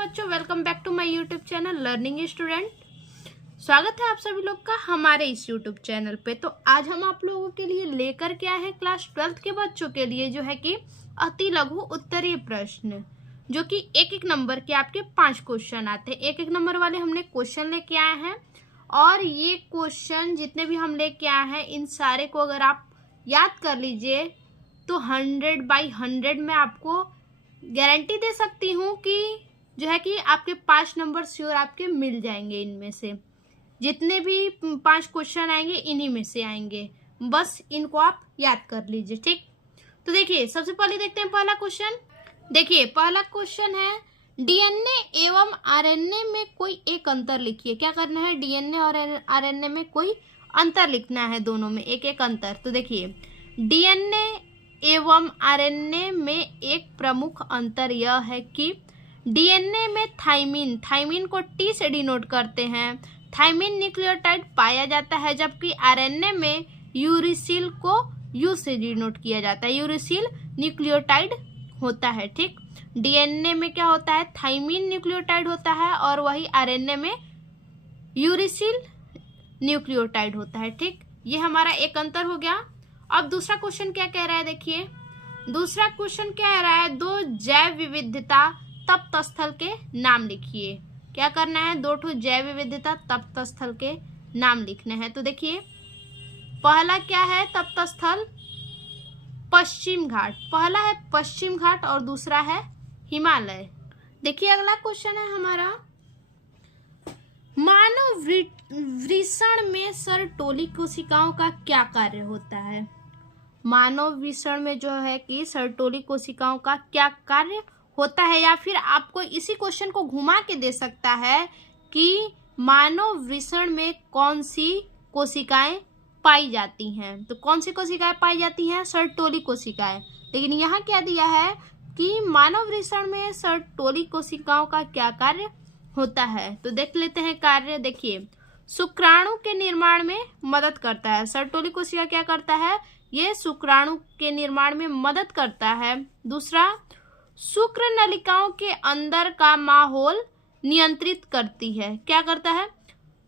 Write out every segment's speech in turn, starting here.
बच्चों, welcome back to my YouTube channel learning student. स्वागत है आप सभी लोग का हमारे इस यूट्यूब चैनल पे। तो आज हम आप लोगों के लिए लेकर के आए हैं क्लास 12th के बच्चों के लिए जो है कि अति लघु उत्तरीय प्रश्न, जो कि एक एक नंबर के आपके 5 क्वेश्चन आते हैं। एक एक नंबर वाले हमने क्वेश्चन लेके आए हैं और ये क्वेश्चन जितने भी हम लेके आए हैं इन सारे को अगर आप याद कर लीजिए तो 100/100 में आपको गारंटी दे सकती हूँ कि जो है कि आपके 5 नंबर श्योर आपके मिल जाएंगे। इनमें से जितने भी 5 क्वेश्चन आएंगे इन्हीं में से आएंगे, बस इनको आप याद कर लीजिए। ठीक, तो देखिए सबसे पहले देखते हैं पहला क्वेश्चन। देखिए पहला क्वेश्चन है डीएनए एवं आरएनए में कोई एक अंतर लिखिए। क्या करना है? डीएनए और आरएनए में कोई अंतर लिखना है, दोनों में एक एक अंतर। तो देखिए डीएनए एवं आरएनए में एक प्रमुख अंतर यह है कि डीएनए में थाइमिन को टी से डिनोट करते हैं, थाइमिन न्यूक्लियोटाइड पाया जाता है, जबकि आरएनए में यूरिसिल को यू से डिनोट किया जाता है, यूरिसिल न्यूक्लियोटाइड होता है। ठीक, डीएनए में क्या होता है? थाइमिन न्यूक्लियोटाइड होता है और वही आरएनए में यूरिसिल न्यूक्लियोटाइड होता है। ठीक, ये हमारा एक अंतर हो गया। अब दूसरा क्वेश्चन क्या कह रहा है? देखिए दूसरा क्वेश्चन क्या कह रहा है, दो जैव विविधता तप्त स्थल के नाम लिखिए। क्या करना है? 2 जैव विविधता तप्त स्थल के नाम लिखने हैं। तो देखिए पहला क्या है तप्त स्थल? पश्चिम घाट। पहला है पश्चिम घाट और दूसरा है हिमालय। देखिए अगला क्वेश्चन है हमारा, मानव वृषण में सर्टोली कोशिकाओं का क्या कार्य होता है? मानव वृषण में जो है कि सर्टोली कोशिकाओं का क्या कार्य होता है, या फिर आपको इसी क्वेश्चन को घुमा के दे सकता है कि मानव वृषण में कौन सी कोशिकाएं पाई जाती हैं। तो कौन सी कोशिकाएं पाई जाती हैं? सर्टोली कोशिकाएं। लेकिन यहाँ क्या दिया है कि मानव वृषण में सर्टोली कोशिकाओं का क्या कार्य होता है। तो देख लेते हैं कार्य। देखिए शुक्राणु के निर्माण में मदद करता है। सर्टोली कोशिका क्या करता है? ये शुक्राणु के निर्माण में मदद करता है। दूसरा, शुक्र नलिकाओं के अंदर का माहौल नियंत्रित करती है। क्या करता है?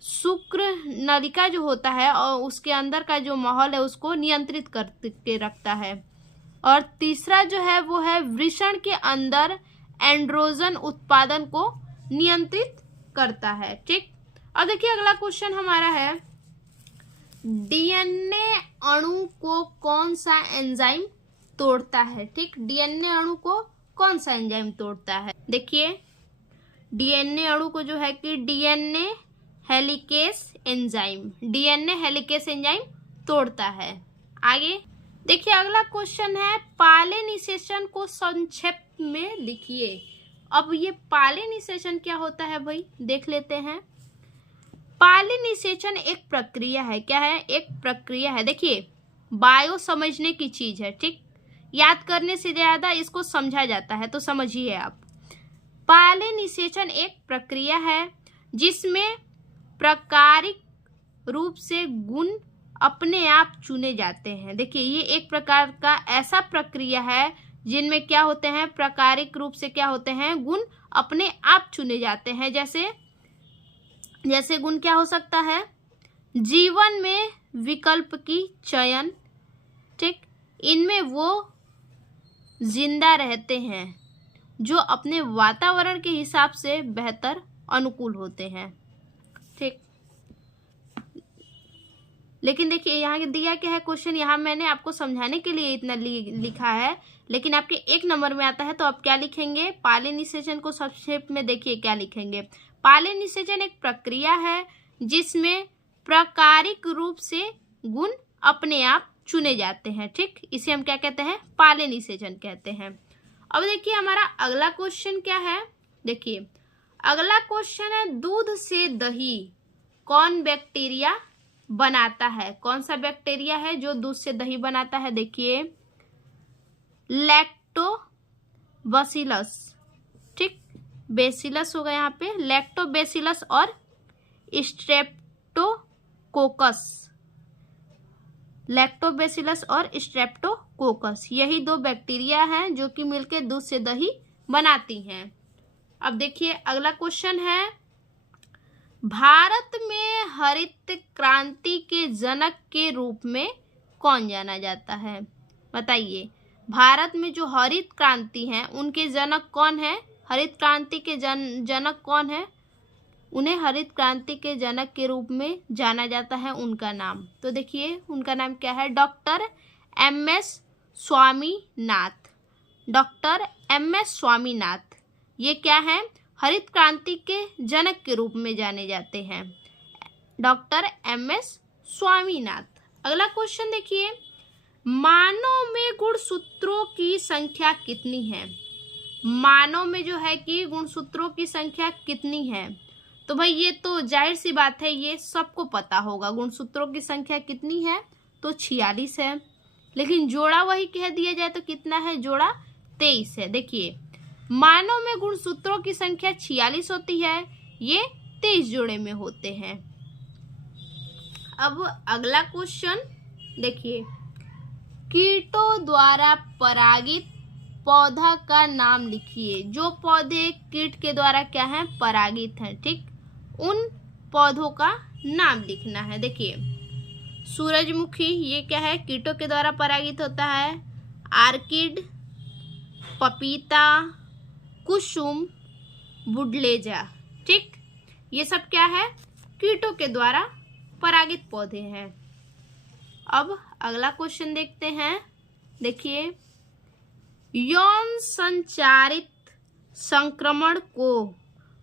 शुक्र नलिका जो होता है और उसके अंदर का जो माहौल है उसको नियंत्रित करके रखता है। और तीसरा जो है वो है वृषण के अंदर एंड्रोजन उत्पादन को नियंत्रित करता है। ठीक, अब देखिए अगला क्वेश्चन हमारा है, डीएनए अणु को कौन सा एंजाइम तोड़ता है? ठीक, डीएनए अणु को कौन सा एंजाइम तोड़ता है? देखिए डीएनए अणु को जो है कि डीएनए हेलिकेस एंजाइम तोड़ता है। आगे देखिए अगला क्वेश्चन है, पॉलिनिसेशन को संक्षेप में लिखिए। अब ये पॉलिनिसेशन क्या होता है भाई, देख लेते हैं। पॉलिनिसेशन एक प्रक्रिया है। क्या है? एक प्रक्रिया है। देखिए बायो समझने की चीज है। ठीक, याद करने से ज्यादा इसको समझा जाता है, तो समझिए आप। पॉलिनिसेशन एक प्रक्रिया है जिसमें प्राकृतिक रूप से गुण अपने आप चुने जाते हैं। देखिए ये एक प्रकार का ऐसा प्रक्रिया है जिनमें क्या होते हैं? प्राकृतिक रूप से क्या होते हैं? गुण अपने आप चुने जाते हैं। जैसे गुण क्या हो सकता है? जीवन में विकल्प की चयन। ठीक, इनमें वो जिंदा रहते हैं जो अपने वातावरण के हिसाब से बेहतर अनुकूल होते हैं। ठीक, लेकिन देखिए यहाँ दिया क्या है क्वेश्चन, यहाँ मैंने आपको समझाने के लिए इतना लिखा है, लेकिन आपके 1 नंबर में आता है तो आप क्या लिखेंगे? पॉलिनिसेशन को संक्षेप में देखिए क्या लिखेंगे। पॉलिनिसेशन एक प्रक्रिया है जिसमें प्राकृतिक रूप से गुण अपने आप चुने जाते हैं। ठीक, इसे हम क्या कहते हैं? पॉलिनिसेशन कहते हैं। अब देखिए हमारा अगला क्वेश्चन क्या है। देखिए अगला क्वेश्चन है, दूध से दही कौन बैक्टीरिया बनाता है? कौन सा बैक्टीरिया है जो दूध से दही बनाता है? देखिए लैक्टोबैसिलस। ठीक, बेसिलस होगा यहाँ पे, लैक्टोबैसिलस और स्ट्रेप्टोकोकस, यही 2 बैक्टीरिया हैं जो कि मिलकर दूध से दही बनाती हैं। अब देखिए अगला क्वेश्चन है, भारत में हरित क्रांति के जनक के रूप में कौन जाना जाता है? बताइए, भारत में जो हरित क्रांति है उनके जनक कौन है? हरित क्रांति के जनक कौन है? उन्हें हरित क्रांति के जनक के रूप में जाना जाता है। उनका नाम, तो देखिए उनका नाम क्या है? Doctor M S. Swaminath. Doctor M S. Swaminath ये क्या है? हरित क्रांति के जनक के रूप में जाने जाते हैं, डॉक्टर एम.एस. स्वामीनाथ। अगला क्वेश्चन देखिए, मानव में गुणसूत्रों की संख्या कितनी है? मानव में जो है कि गुणसूत्रों की संख्या कितनी है? तो भाई ये तो जाहिर सी बात है, ये सबको पता होगा। गुणसूत्रों की संख्या कितनी है? तो 46 है। लेकिन जोड़ा वही कह दिया जाए तो कितना है? जोड़ा 23 है। देखिए मानव में गुणसूत्रों की संख्या 46 होती है, ये 23 जोड़े में होते हैं। अब अगला क्वेश्चन देखिए, कीटों द्वारा परागित पौधा का नाम लिखिए। जो पौधे कीट के द्वारा क्या है? परागित हैं, ठीक, उन पौधों का नाम लिखना है। देखिए सूरजमुखी ये क्या है? कीटों के द्वारा परागित होता है। आर्किड, पपीता, कुसुम, बुडलेजा, ठीक, ये सब क्या है? कीटों के द्वारा परागित पौधे हैं। अब अगला क्वेश्चन देखते हैं। देखिए, यौन संचारित संक्रमण को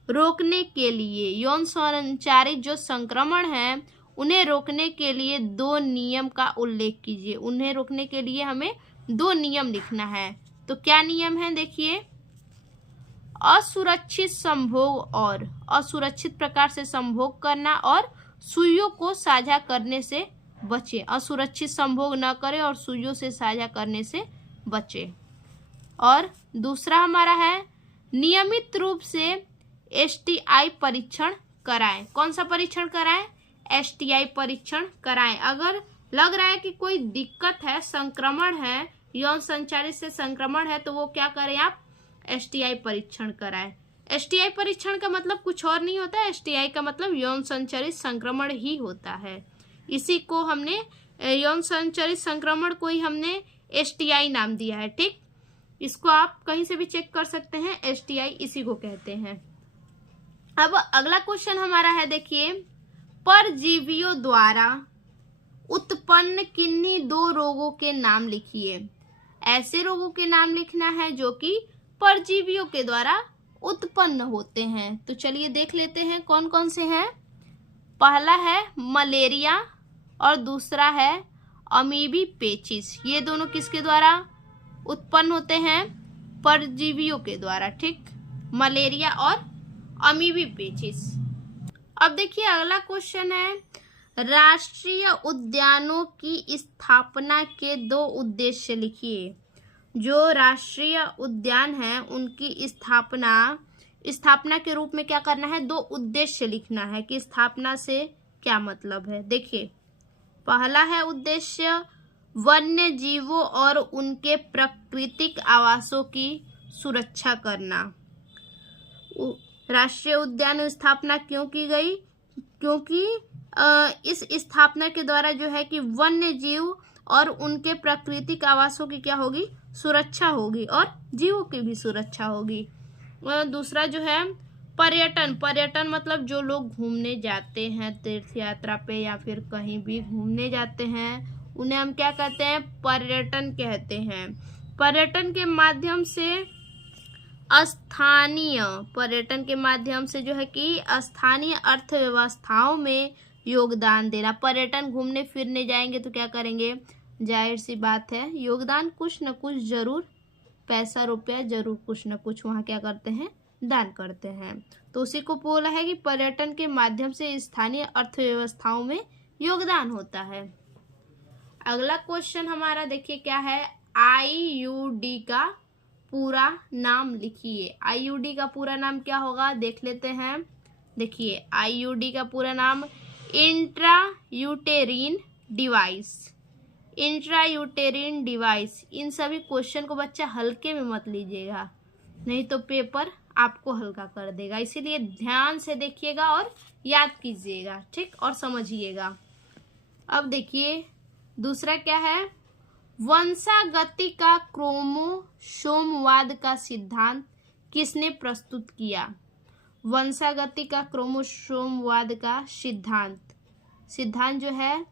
रोकने के लिए, यौन संचारित जो संक्रमण है उन्हें रोकने के लिए 2 नियम का उल्लेख कीजिए। उन्हें रोकने के लिए हमें 2 नियम लिखना है। तो क्या नियम है? देखिए, असुरक्षित संभोग और असुरक्षित प्रकार से संभोग करना और सुइयों को साझा करने से बचे। असुरक्षित संभोग न करें और सुइयों से साझा करने से बचे। और दूसरा हमारा है, नियमित रूप से एसटीआई परीक्षण कराएं। कौन सा परीक्षण कराएं? एसटीआई परीक्षण कराएं। अगर लग रहा है कि कोई दिक्कत है, संक्रमण है, यौन संचारित से संक्रमण है, तो वो क्या करें? आप एसटीआई परीक्षण कराएं। एसटीआई परीक्षण का मतलब कुछ और नहीं होता है, एसटीआई का मतलब यौन संचारित संक्रमण ही होता है। इसी को हमने यौन संचारित संक्रमण को ही हमने एसटीआई नाम दिया है, ठीक। इसको आप कहीं से भी चेक कर सकते हैं, एसटीआई इसी को कहते हैं। अब अगला क्वेश्चन हमारा है, देखिए, परजीवियों द्वारा उत्पन्न किन्हीं 2 रोगों के नाम लिखिए। ऐसे रोगों के नाम लिखना है जो कि परजीवियों के द्वारा उत्पन्न होते हैं। तो चलिए देख लेते हैं कौन कौन से हैं। पहला है मलेरिया और दूसरा है अमीबी पेचिस। ये दोनों किसके द्वारा उत्पन्न होते हैं? परजीवियों के द्वारा, ठीक, मलेरिया और अमीबी पेचिस। अब देखिए अगला क्वेश्चन है, राष्ट्रीय उद्यानों की स्थापना के 2 उद्देश्य लिखिए। जो राष्ट्रीय उद्यान है उनकी स्थापना के रूप में क्या करना है? 2 उद्देश्य लिखना है कि स्थापना से क्या मतलब है। देखिए पहला है उद्देश्य वन्य जीवों और उनके प्राकृतिक आवासों की सुरक्षा करना। राष्ट्रीय उद्यान स्थापना क्यों की गई? क्योंकि इस स्थापना के द्वारा जो है कि वन्य जीव और उनके प्राकृतिक आवासों की क्या होगी? सुरक्षा होगी और जीवों की भी सुरक्षा होगी। दूसरा जो है पर्यटन मतलब जो लोग घूमने जाते हैं तीर्थ यात्रा पे या फिर कहीं भी घूमने जाते हैं उन्हें हम क्या कहते हैं? पर्यटन कहते हैं। पर्यटन के माध्यम से जो है कि स्थानीय अर्थव्यवस्थाओं में योगदान देना। पर्यटन घूमने फिरने जाएंगे तो क्या करेंगे? जाहिर सी बात है योगदान कुछ न कुछ जरूर, पैसा रुपया जरूर कुछ न कुछ वहाँ क्या करते हैं? दान करते हैं। तो उसी को बोला है कि पर्यटन के माध्यम से स्थानीय अर्थव्यवस्थाओं में योगदान होता है। अगला क्वेश्चन हमारा देखिए क्या है, आईयूडी का पूरा नाम लिखिए। आईयूडी का पूरा नाम क्या होगा देख लेते हैं। देखिए आईयूडी का पूरा नाम इंट्रायूटेरिन डिवाइस। इन सभी क्वेश्चन को बच्चा हल्के में मत लीजिएगा, नहीं तो पेपर आपको हल्का कर देगा। इसीलिए ध्यान से देखिएगा और याद कीजिएगा, ठीक, और समझिएगा। अब देखिए दूसरा क्या है, वंशागति का क्रोमोसोमवाद का सिद्धांत किसने प्रस्तुत किया। वंशागति का क्रोमोसोमवाद का सिद्धांत जो है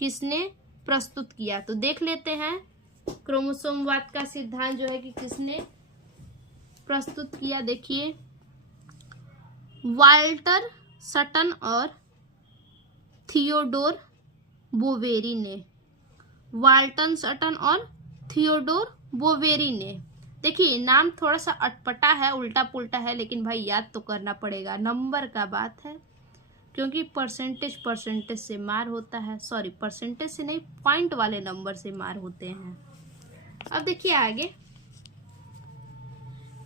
किसने प्रस्तुत किया। तो देख लेते हैं क्रोमोसोमवाद का सिद्धांत जो है कि किसने प्रस्तुत किया। देखिए वाल्टर सटन और थियोडोर बोवेरी ने, वाल्टन सटन और थियोडोर बोवेरी ने। देखिए नाम थोड़ा सा अटपटा है, उल्टा पुल्टा है, लेकिन भाई याद तो करना पड़ेगा, नंबर का बात है, क्योंकि परसेंटेज से मार होता है, सॉरी परसेंटेज से नहीं, पॉइंट वाले नंबर से मार होते हैं। अब देखिए आगे,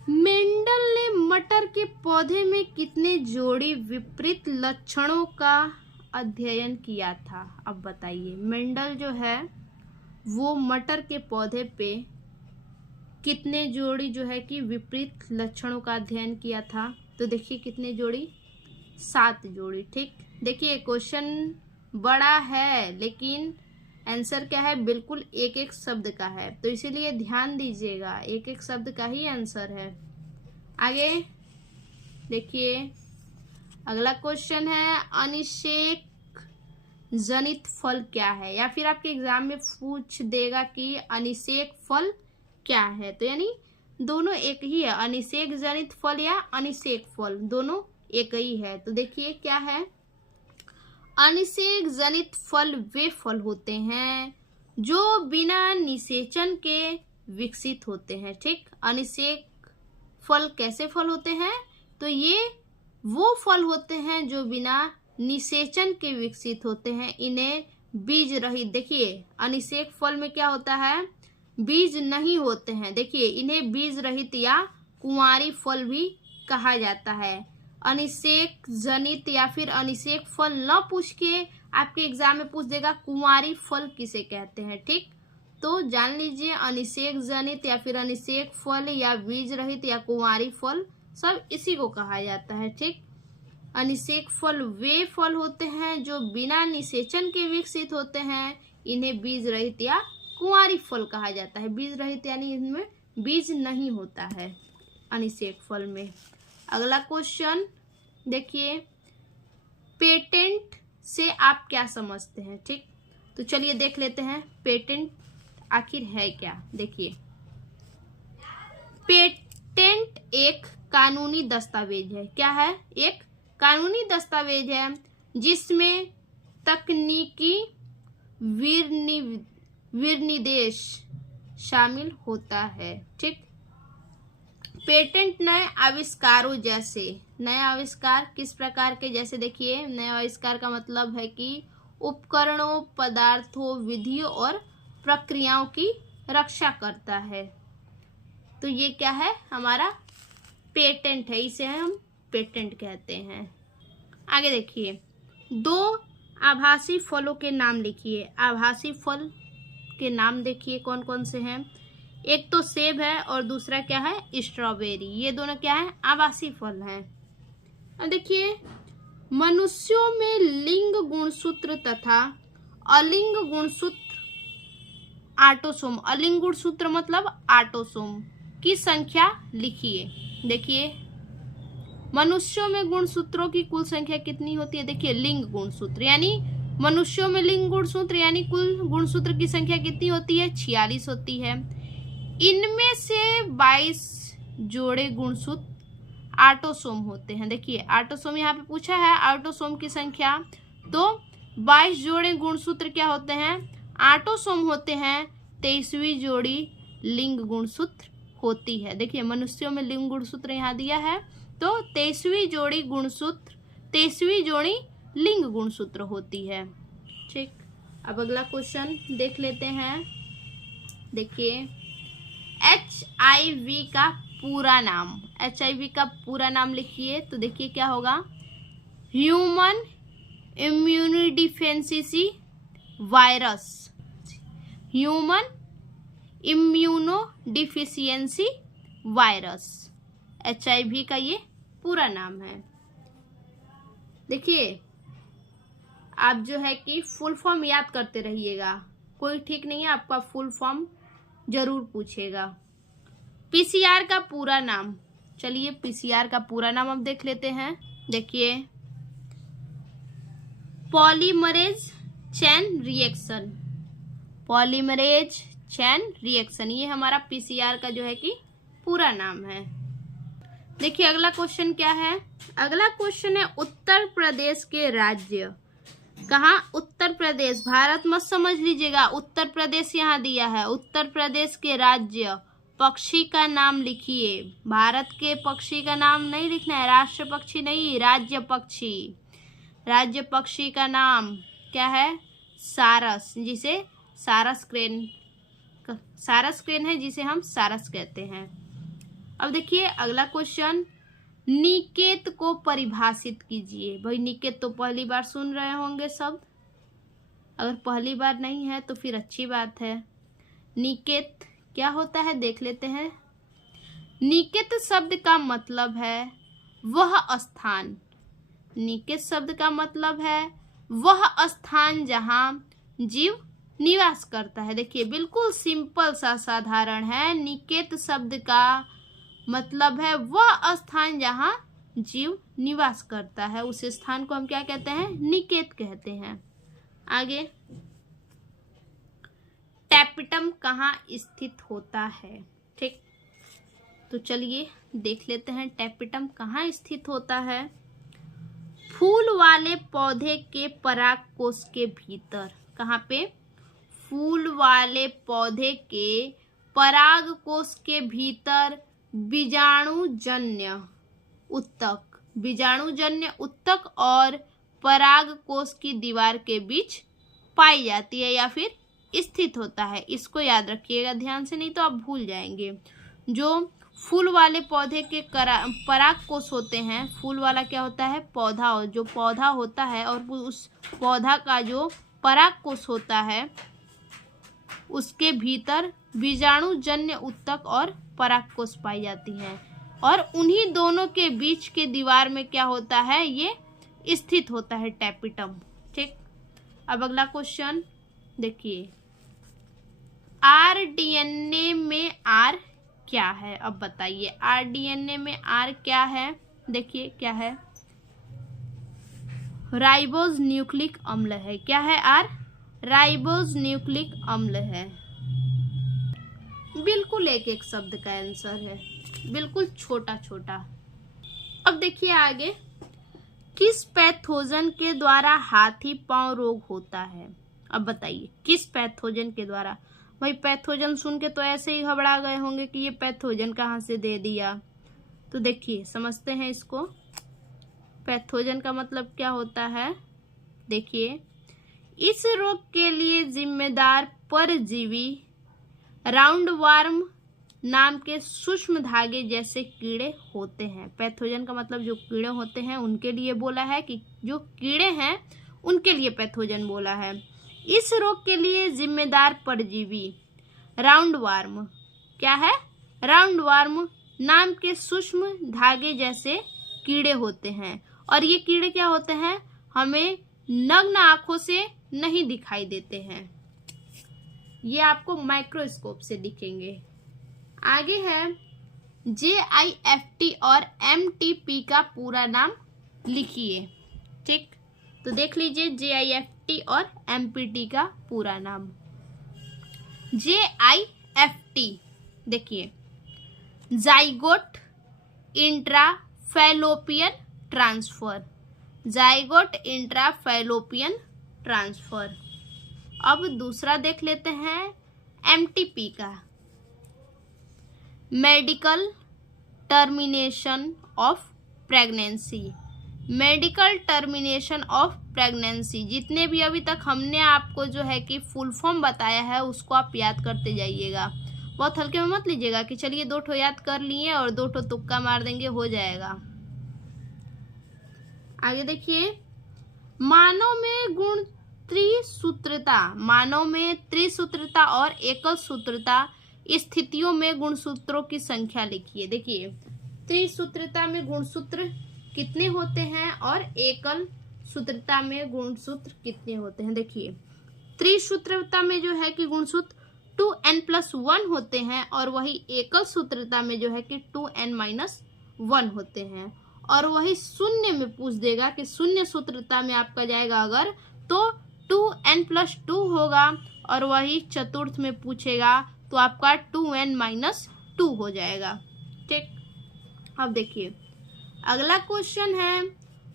मेंडल ने मटर के पौधे में कितने जोड़ी विपरीत लक्षणों का अध्ययन किया था। अब बताइए मेंडल जो है वो मटर के पौधे पे कितने जोड़ी जो है कि विपरीत लक्षणों का अध्ययन किया था। तो देखिए कितने जोड़ी, 7 जोड़ी, ठीक। देखिए क्वेश्चन बड़ा है लेकिन आंसर क्या है, बिल्कुल एक एक शब्द का है, तो इसीलिए ध्यान दीजिएगा, एक एक शब्द का ही आंसर है। आगे देखिए अगला क्वेश्चन है, अनिषेक जनित फल क्या है, या फिर आपके एग्जाम में पूछ देगा कि अनिषेक फल क्या है, तो यानी दोनों एक ही है, अनिषेक जनित फल या अनिषेक फल दोनों एक ही है। तो देखिए क्या है, अनिषेक जनित फल वे फल होते हैं जो बिना निषेचन के विकसित होते हैं, ठीक। अनिषेक फल कैसे फल होते हैं, तो ये वो फल होते हैं जो बिना निषेचन के विकसित होते हैं, इन्हें बीज रहित। देखिए अनिषेक फल में क्या होता है, बीज नहीं होते हैं, देखिए इन्हें बीज रहित या कुंवारी फल भी कहा जाता है। अनिषेक जनित या फिर अनिषेक फल न पूछ के आपके एग्जाम में पूछ देगा कुंवारी फल किसे कहते हैं, ठीक। तो जान लीजिए अनिषेक जनित या फिर अनिषेक फल या बीज रहित या कुंवारी फल सब इसी को कहा जाता है, ठीक। अनिषेक फल वे फल होते हैं जो बिना निषेचन के विकसित होते हैं, इन्हें बीज रहित या कुंवारी फल कहा जाता है। बीज रहित यानी इनमें बीज नहीं होता है अनिषेक फल में। अगला क्वेश्चन देखिए, पेटेंट से आप क्या समझते हैं, ठीक। तो चलिए देख लेते हैं पेटेंट आखिर है क्या। देखिए पेटेंट एक कानूनी दस्तावेज है, क्या है, एक कानूनी दस्तावेज है जिसमें तकनीकी विनिर्देश शामिल होता है, ठीक। पेटेंट नए आविष्कारों जैसे, नए आविष्कार किस प्रकार के, जैसे देखिए नए आविष्कार का मतलब है कि उपकरणों, पदार्थों, विधियों और प्रक्रियाओं की रक्षा करता है। तो ये क्या है, हमारा पेटेंट है, इसे हम पेटेंट कहते हैं। आगे देखिए, 2 आभासी फलों के नाम लिखिए। आभासी फल के नाम देखिए कौन कौन से हैं। एक तो सेब है और दूसरा क्या है, स्ट्रॉबेरी। ये दोनों क्या है, आभासी फल हैं। अब देखिए, मनुष्यों में लिंग गुणसूत्र तथा अलिंग गुणसूत्र ऑटोसोम, अलिंग गुणसूत्र मतलब ऑटोसोम की संख्या लिखिए। देखिए मनुष्यों में गुणसूत्रों की कुल संख्या कितनी होती है। देखिए लिंग गुणसूत्र यानी मनुष्यों में लिंग गुणसूत्र यानी कुल गुणसूत्र की संख्या कितनी होती है, 46 होती है। इनमें से 22 जोड़े गुणसूत्र ऑटोसोम होते हैं। देखिए ऑटोसोम यहाँ पे पूछा है, ऑटोसोम की संख्या, तो 22 जोड़े गुणसूत्र क्या होते हैं, ऑटोसोम होते हैं। 23वीं जोड़ी लिंग गुणसूत्र होती है। देखिए मनुष्यों में लिंग गुणसूत्र यहाँ दिया है, तो 23वीं जोड़ी गुणसूत्र, 23वीं जोड़ी लिंग गुणसूत्र होती है, ठीक। अब अगला क्वेश्चन देख लेते हैं। देखिए HIV का पूरा नाम, HIV का पूरा नाम लिखिए। तो देखिए क्या होगा, human immunodeficiency virus, human immunodeficiency virus, HIV का ये पूरा नाम है। देखिए आप जो है कि फुल फॉर्म याद करते रहिएगा, कोई ठीक नहीं है, आपका फुल फॉर्म जरूर पूछेगा। PCR का पूरा नाम, चलिए PCR का पूरा नाम अब देख लेते हैं। देखिए polymerase chain reaction, polymerase chain reaction, ये हमारा PCR का जो है कि पूरा नाम है। देखिए अगला क्वेश्चन क्या है, अगला क्वेश्चन है उत्तर प्रदेश के राज्य, कहाँ, उत्तर प्रदेश, भारत मत समझ लीजिएगा, उत्तर प्रदेश यहाँ दिया है। उत्तर प्रदेश के राज्य पक्षी का नाम लिखिए, भारत के पक्षी का नाम नहीं लिखना है, राष्ट्र पक्षी नहीं, राज्य पक्षी। राज्य पक्षी का नाम क्या है, सारस, जिसे सारस क्रेन, सारस क्रेन है जिसे हम सारस कहते हैं। अब देखिए अगला क्वेश्चन, निकेत को परिभाषित कीजिए। भाई निकेत तो पहली बार सुन रहे होंगे सब, अगर पहली बार नहीं है तो फिर अच्छी बात है। निकेत क्या होता है देख लेते हैं। निकेत शब्द का मतलब है वह स्थान, निकेत शब्द का मतलब है वह स्थान जहां जीव निवास करता है। देखिए बिल्कुल सिंपल सा साधारण है, निकेत शब्द का मतलब है वह स्थान जहां जीव निवास करता है, उस स्थान को हम क्या कहते हैं, निकेत कहते हैं। आगे टैपिटम कहाँ स्थित होता है, ठीक, तो चलिए देख लेते हैं टैपिटम कहाँ स्थित होता है। फूल वाले पौधे के परागकोश के भीतर, कहाँ पे, फूल वाले पौधे के परागकोश के भीतर बीजाणुजन्य उत्तक, बीजाणुजन्य उत्तक और परागकोश की दीवार के बीच पाई जाती है या फिर स्थित होता है। इसको याद रखिएगा ध्यान से, नहीं तो आप भूल जाएंगे। जो फूल वाले पौधे के परागकोश होते हैं, फूल वाला क्या होता है, पौधा, जो पौधा होता है और उस पौधा का जो परागकोश होता है उसके भीतर बीजाणुजन्य उत्तक और परागकोश पाई जाती हैं, और उन्हीं दोनों के बीच के दीवार में क्या होता है, ये स्थित होता है टैपिटम, ठीक। अब अगला क्वेश्चन देखिए, RDNA में R क्या है, अब बताइए RDNA में R क्या है। देखिए क्या है, राइबोज न्यूक्लिक अम्ल है। क्या है R, राइबोज न्यूक्लिक अम्ल है। बिल्कुल एक एक शब्द का आंसर है, बिल्कुल छोटा छोटा। अब देखिए आगे, किस पैथोजन के द्वारा हाथी पांव रोग होता है। अब बताइए किस पैथोजन के द्वारा। भाई पैथोजन सुन के तो ऐसे ही घबरा गए होंगे कि ये पैथोजन कहाँ से दे दिया, तो देखिए समझते हैं इसको। पैथोजन का मतलब क्या होता है, देखिए इस रोग के लिए जिम्मेदार परजीवी राउंडवॉर्म नाम के सूक्ष्म धागे जैसे कीड़े होते हैं। पैथोजन का मतलब जो कीड़े होते हैं उनके लिए बोला है, कि जो कीड़े हैं उनके लिए पैथोजन बोला है। इस रोग के लिए जिम्मेदार परजीवी राउंडवॉर्म, क्या है, राउंडवॉर्म नाम के सूक्ष्म धागे जैसे कीड़े होते हैं, और ये कीड़े क्या होते हैं, हमें नग्न आंखों से नहीं दिखाई देते हैं, ये आपको माइक्रोस्कोप से दिखेंगे। आगे है JIFT और MTP का पूरा नाम लिखिए, ठीक, तो देख लीजिए JIFT और MPT का पूरा नाम। JIFT देखिए, जाइगोट इंट्राफैलोपियन ट्रांसफर, जाइगोट इंट्राफैलोपियन ट्रांसफर। अब दूसरा देख लेते हैं MTP का, medical termination of pregnancy, medical termination of pregnancy. जितने भी अभी तक हमने आपको जो है कि फुल फॉर्म बताया है उसको आप याद करते जाइएगा, बहुत हल्के में मत लीजिएगा कि चलिए 2 ठो याद कर लिए और 2 ठो तुक्का मार देंगे, हो जाएगा। आगे देखिए, मानव में गुण त्रिसूत्रता, मानव में त्रिसूत्रता और एकल सूत्रता स्थितियों में गुणसूत्रों की संख्या लिखिए। देखिए त्रिसूत्रता में गुणसूत्र कितने होते हैं और एकल सूत्रता में गुणसूत्र कितने होते हैं। देखिए त्रिसूत्रता में जो है कि गुणसूत्र 2n+1 होते हैं और वही एकल सूत्रता में जो है कि 2n-1 होते हैं। और वही शून्य में पूछ देगा कि शून्य सूत्रता में आपका जाएगा अगर तो 2n+2 होगा और वही चतुर्थ में पूछेगा तो आपका 2n-2 हो जाएगा। ठीक, अब देखिए अगला क्वेश्चन है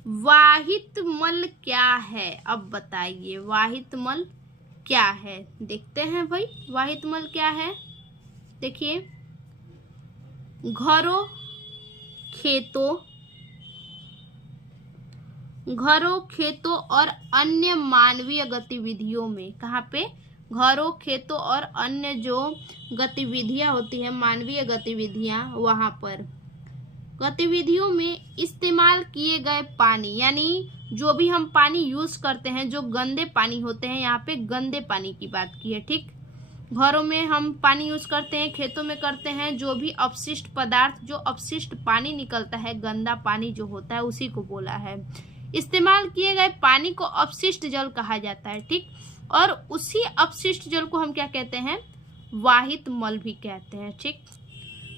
वाहित मल क्या है। अब बताइए वाहित मल क्या है। देखते हैं भाई वाहित मल क्या है। देखिए घरों खेतों और अन्य मानवीय गतिविधियों में, कहाँ पे, घरों खेतों और अन्य जो गतिविधियां होती हैं मानवीय गतिविधियां, वहां पर गतिविधियों में इस्तेमाल किए गए पानी, यानी जो भी हम पानी यूज करते हैं जो गंदे पानी होते हैं, यहाँ पे गंदे पानी की बात की है। ठीक, घरों में हम पानी यूज करते हैं, खेतों में करते हैं, जो भी अपशिष्ट पदार्थ, जो अपशिष्ट पानी निकलता है, गंदा पानी जो होता है उसी को बोला है। इस्तेमाल किए गए पानी को अपशिष्ट जल कहा जाता है। ठीक, और उसी अपशिष्ट जल को हम क्या कहते हैं, वाहित मल भी कहते हैं। ठीक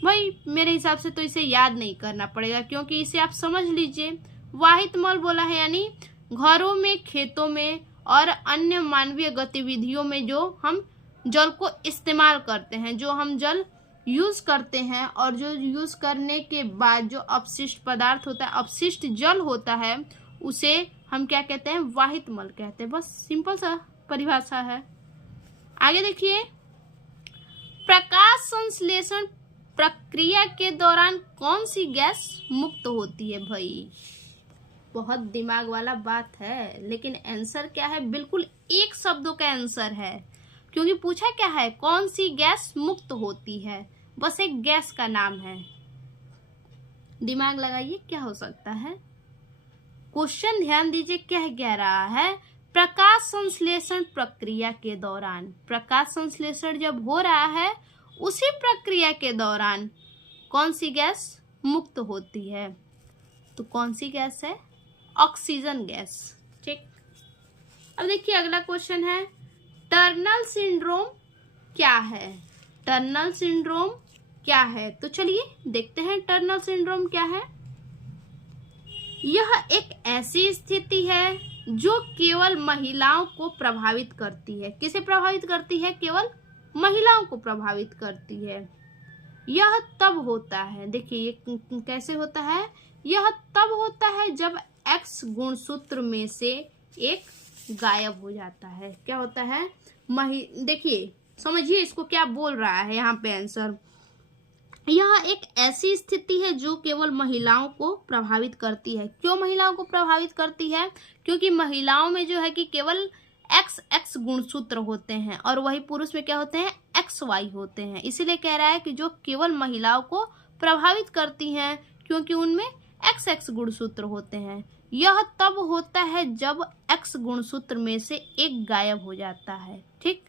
भाई, मेरे हिसाब से तो इसे याद नहीं करना पड़ेगा क्योंकि इसे आप समझ लीजिए। वाहित मल बोला है यानी घरों में, खेतों में और अन्य मानवीय गतिविधियों में जो हम जल को इस्तेमाल करते हैं, जो हम जल यूज करते हैं और जो यूज करने के बाद जो अपशिष्ट पदार्थ होता है, अपशिष्ट जल होता है, उसे हम क्या कहते हैं, वाहित मल कहते हैं। बस सिंपल सा परिभाषा है। आगे देखिए प्रकाश संश्लेषण प्रक्रिया के दौरान कौन सी गैस मुक्त होती है। भाई बहुत दिमाग वाला बात है, लेकिन आंसर क्या है, बिल्कुल एक शब्दों का आंसर है क्योंकि पूछा क्या है, कौन सी गैस मुक्त होती है, बस एक गैस का नाम है। दिमाग लगाइए क्या हो सकता है। क्वेश्चन ध्यान दीजिए क्या कह रहा है, प्रकाश संश्लेषण प्रक्रिया के दौरान, प्रकाश संश्लेषण जब हो रहा है उसी प्रक्रिया के दौरान कौन सी गैस मुक्त होती है, तो कौन सी गैस है, ऑक्सीजन गैस। ठीक, अब देखिए अगला क्वेश्चन है टर्नल सिंड्रोम क्या है। टर्नल सिंड्रोम क्या है, तो चलिए देखते हैं टर्नल सिंड्रोम क्या है। यह एक ऐसी स्थिति है जो केवल महिलाओं को प्रभावित करती है। किसे प्रभावित करती है, केवल महिलाओं को प्रभावित करती है। यह तब होता है, देखिए ये कैसे होता है, यह तब होता है जब X गुणसूत्र में से एक गायब हो जाता है। क्या होता है, देखिए समझिए इसको क्या बोल रहा है यहाँ पे आंसर। यह एक ऐसी स्थिति है जो केवल महिलाओं को प्रभावित करती है। क्यों महिलाओं को प्रभावित करती है, क्योंकि महिलाओं में जो है कि केवल XX गुणसूत्र होते हैं और वही पुरुष में क्या होते हैं, XY होते हैं। इसीलिए कह रहा है कि जो केवल महिलाओं को प्रभावित करती हैं क्योंकि उनमें XX गुणसूत्र होते हैं। यह तब होता है जब X गुणसूत्र में से एक गायब हो जाता है। ठीक,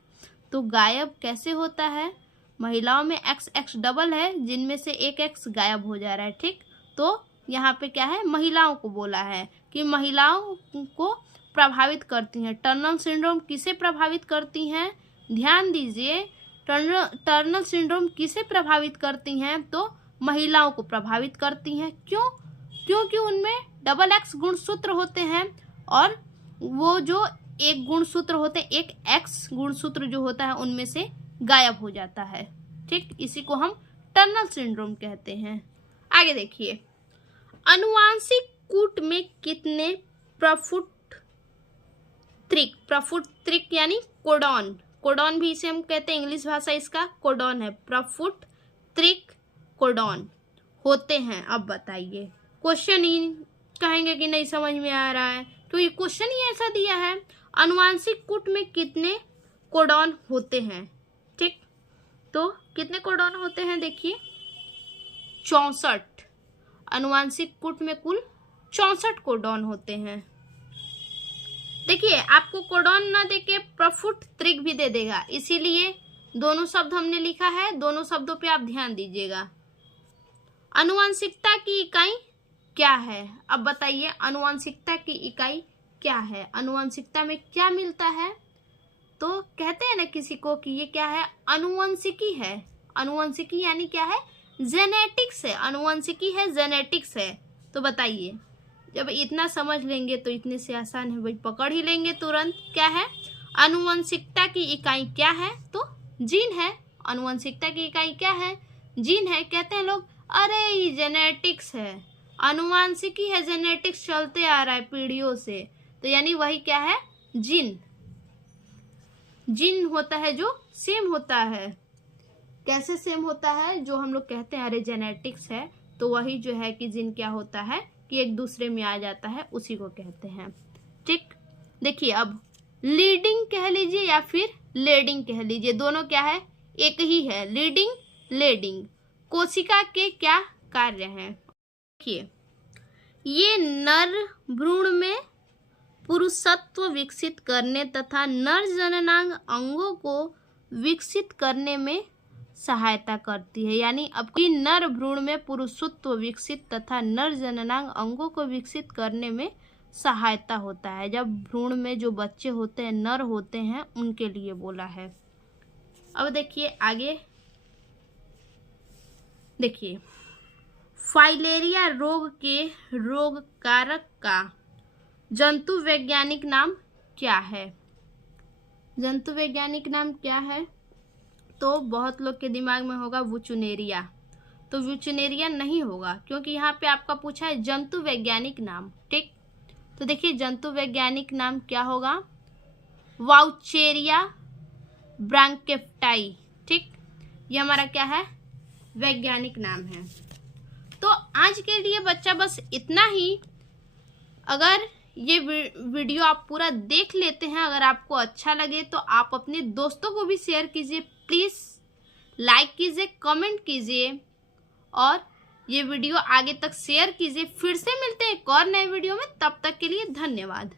तो गायब कैसे होता है, महिलाओं में XX डबल है जिनमें से एक X गायब हो जा रहा है। ठीक, तो यहाँ पे क्या है, महिलाओं को बोला है कि महिलाओं को प्रभावित करती हैं। टर्नल सिंड्रोम किसे प्रभावित करती हैं, ध्यान दीजिए, टर्नल सिंड्रोम किसे प्रभावित करती हैं, तो महिलाओं को प्रभावित करती हैं। क्यों, क्योंकि उनमें XX गुणसूत्र होते हैं और वो जो एक गुणसूत्र होते हैं, एक X गुणसूत्र जो होता है उनमें से गायब हो जाता है। ठीक, इसी को हम टर्नल सिंड्रोम कहते हैं। आगे देखिए अनुवांशिक कूट में कितने प्रफुट यानी कोडॉन, कोडॉन भी इसे हम कहते हैं, इंग्लिश भाषा इसका कोडॉन है, प्रफुट त्रिक कोडॉन होते हैं। अब बताइए, क्वेश्चन ही कहेंगे कि नहीं समझ में आ रहा है, तो ये क्वेश्चन ही ऐसा दिया है, अनुवांशिक कूट में कितने कोडॉन होते हैं। ठीक, तो कितने कोडॉन होते हैं, देखिए 64। अनुवांशिक कूट में कुल 64 कोडॉन होते हैं। देखिए आपको कोडॉन ना देके प्रफुट त्रिक भी दे देगा, इसीलिए दोनों शब्द हमने लिखा है, दोनों शब्दों पे आप ध्यान दीजिएगा। आनुवंशिकता की इकाई क्या है? अब बताइए आनुवंशिकता की इकाई क्या है? आनुवंशिकता में क्या मिलता है? तो कहते हैं ना किसी को कि ये क्या है, आनुवंशिकी है। आनुवंशिकी यानी क्या है? जेनेटिक्स है। आनुवंशिकी है, जेनेटिक्स है। तो बताइए, जब इतना समझ लेंगे तो इतने से आसान है भाई, पकड़ ही लेंगे तुरंत। क्या है? आनुवंशिकता की इकाई क्या है? तो जीन है। आनुवंशिकता की इकाई क्या है? जीन है। कहते हैं लोग अरे ये जेनेटिक्स है, आनुवंशिकी है, जेनेटिक्स चलते आ रहा है पीढ़ियों से। तो यानी वही क्या है? जीन। जीन होता है जो सेम होता है। कैसे सेम होता है? जो हम लोग कहते हैं अरे जेनेटिक्स है, तो वही जो है कि जीन क्या होता है कि एक दूसरे में आ जाता है, उसी को कहते हैं। ठीक, देखिए अब लीडिंग कह लीजिए या फिर लेडिंग कह लीजिए, दोनों क्या है? एक ही है, लीडिंग लेडिंग। कोशिका के क्या कार्य हैं? देखिए, ये नर भ्रूण में पुरुषत्व विकसित करने तथा नर जननांग अंगों को विकसित करने में सहायता करती है। यानी अब की नर भ्रूण में पुरुषत्व विकसित तथा नर जननांग अंगों को विकसित करने में सहायता होता है। जब भ्रूण में जो बच्चे होते हैं, नर होते हैं, उनके लिए बोला है। अब देखिए आगे, देखिए फाइलेरिया रोग के रोग कारक का जंतु वैज्ञानिक नाम क्या है? जंतु वैज्ञानिक नाम क्या है? तो बहुत लोग के दिमाग में होगा वुचुनेरिया। तो वुचुनेरिया नहीं होगा, क्योंकि यहाँ पे आपका पूछा है जंतु वैज्ञानिक नाम। ठीक, तो देखिए जंतु वैज्ञानिक नाम क्या होगा? वाउचेरिया ब्रांकेप्टाई। ठीक, ये हमारा क्या है? वैज्ञानिक नाम है। तो आज के लिए बच्चा बस इतना ही। अगर ये वीडियो आप पूरा देख लेते हैं, अगर आपको अच्छा लगे तो आप अपने दोस्तों को भी शेयर कीजिए, प्लीज़ लाइक कीजिए, कमेंट कीजिए और ये वीडियो आगे तक शेयर कीजिए। फिर से मिलते हैं एक और नए वीडियो में, तब तक के लिए धन्यवाद।